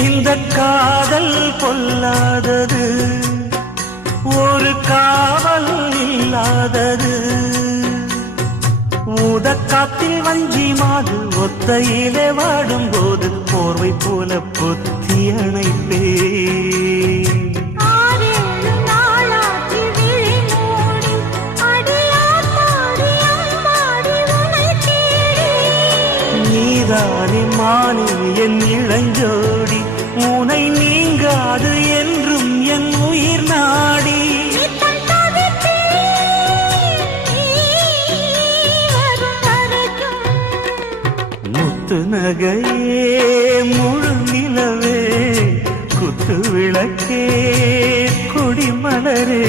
இந்த காதல் பொல்லாதது, ஒரு காவல் இல்லாதது. ஊதக்காத்தில் வஞ்சி மாது ஒத்தையிலே வாடும்போது போர்வை போல பொத்தி அணைப்பே. நீதானே மானே என் இளஞ்சோடி, உனை நீங்காது என்றும் என் உயிர் நாடி. முத்து நகையே முழு நிலவே, குத்து விளக்கே கொடிமலரே.